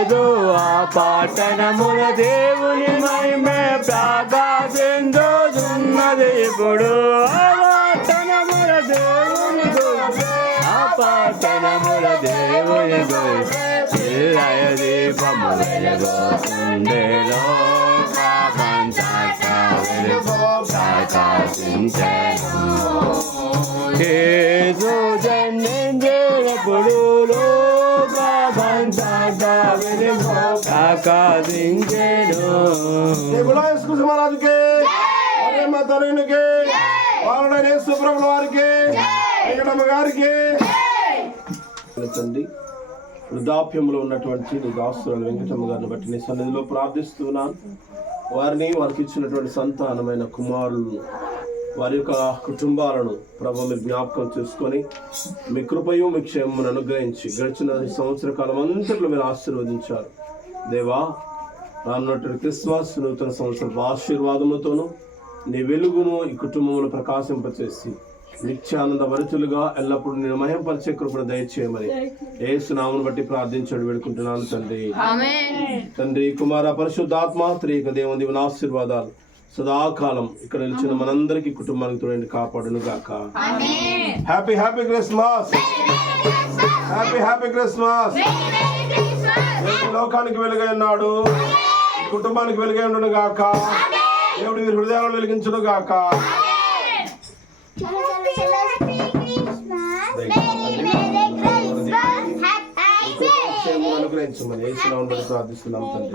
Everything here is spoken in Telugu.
లేదు. ఆ పట్టణముల దేవుని మహిమే ప్రకాశించుచున్నది ఇప్పుడు. ఆ పట్టణముల దేవుని ఆ పట్టణముల దేవుని ఇల్లయ దీపము వెలుగుతుండెలో. యేసు జన్మించినప్పుడు లోకమంతటా వెలుగు ప్రకాశించెను. మహారాజుకి తరుణికి వారుడైన యేసు ప్రభుల వారికి వెంకటమ్మ గారికి తండ్రి వృద్ధాప్యంలో ఉన్నటువంటి నీ దాసురాలు వెంకటమ్మ గారిని బట్టి నీ సన్నిధిలో ప్రార్థిస్తున్నాను. వారిని వారికి ఇచ్చినటువంటి సంతానమైన కుమారులను వారి యొక్క కుటుంబాలను ప్రభు మీరు జ్ఞాపకం చేసుకొని మీ కృపయు మీ క్షేమమును అనుగ్రహించి గడిచిన సంవత్సర కాలం అంతట్లో మీరు ఆశీర్వదించారు. దేవా, రానున్నటువంటి క్రిస్మస్ నూతన సంవత్సరపు ఆశీర్వాదములతోనూ నీ వెలుగును ఈ కుటుంబమును ప్రకాశింపచేసి నిత్యానంద భరితులుగా ఎల్లప్పుడూ నేను మహింపరిచే కృపను దయచేయమని యేసు నామమును బట్టి ప్రార్థించడం వేడుకుంటున్నాను తండ్రి. తండ్రి, కుమార, పరిశుద్ధాత్మ త్రియేక దేవుని దీవెన ఆశీర్వాదాలు సదాకాలం ఇక్కడ నిలిచిన మనందరికీ కుటుంబానికి తోడండి కాపాడును గాక. Happy happy Christmas. Happy Christmas. లోకానికి వెలుగై ఉన్నాడు, కుటుంబానికి వెలుగై ఉండును గాక. దేవుడు వీరి హృదయాలను వెలిగించును గాక. అనుగ్రహించమని యేసు నామములో ప్రార్థిస్తున్నాం తండ్రి.